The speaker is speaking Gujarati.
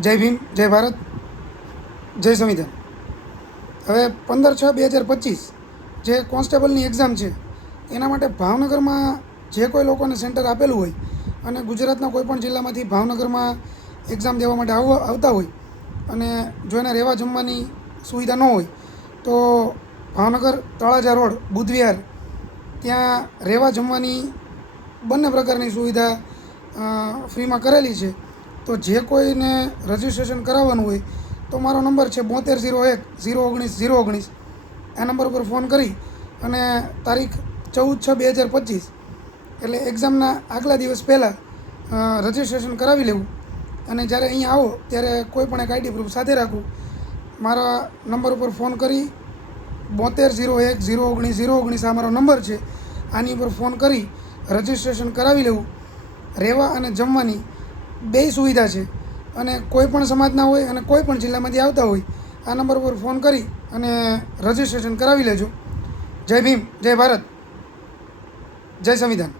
જય ભીમ, જય ભારત, જય સંવિધાન. હવે 15/6/2025 જે કોન્સ્ટેબલની એક્ઝામ છે એના માટે ભાવનગરમાં જે કોઈ લોકોને સેન્ટર આપેલું હોય અને ગુજરાતના કોઈપણ જિલ્લામાંથી ભાવનગરમાં એક્ઝામ દેવા માટે આવતા હોય અને જો એને રહેવા જમવાની સુવિધા ન હોય તો ભાવનગર તળાજા રોડ બુધવિહાર ત્યાં રહેવા જમવાની બંને પ્રકારની સુવિધા ફ્રીમાં કરેલી છે. તો જે કોઈને રજિસ્ટ્રેશન કરાવવાનું હોય તો મારો નંબર છે 7201 019 019. આ નંબર ઉપર ફોન કરી અને તારીખ 14/6/2025 એટલે એક્ઝામના આગલા દિવસ પહેલાં રજિસ્ટ્રેશન કરાવી લેવું અને જ્યારે અહીંયા આવો ત્યારે કોઈ પણ એક આઈડી પ્રૂફ સાથે રાખવું. મારા નંબર ઉપર ફોન કરી 7201 019 019 આ મારો નંબર છે. આની ઉપર ફોન કરી રજિસ્ટ્રેશન કરાવી લેવું. રહેવા અને જમવાની બેય સુવિધા છે અને કોઈ પણ સમાજના હોય અને કોઈ પણ જિલ્લામાંથી આવતા હોય આ નંબર પર ફોન કરી અને રજિસ્ટ્રેશન કરાવી લેજો. જય ભીમ, જય ભારત, જય સંવિધાન.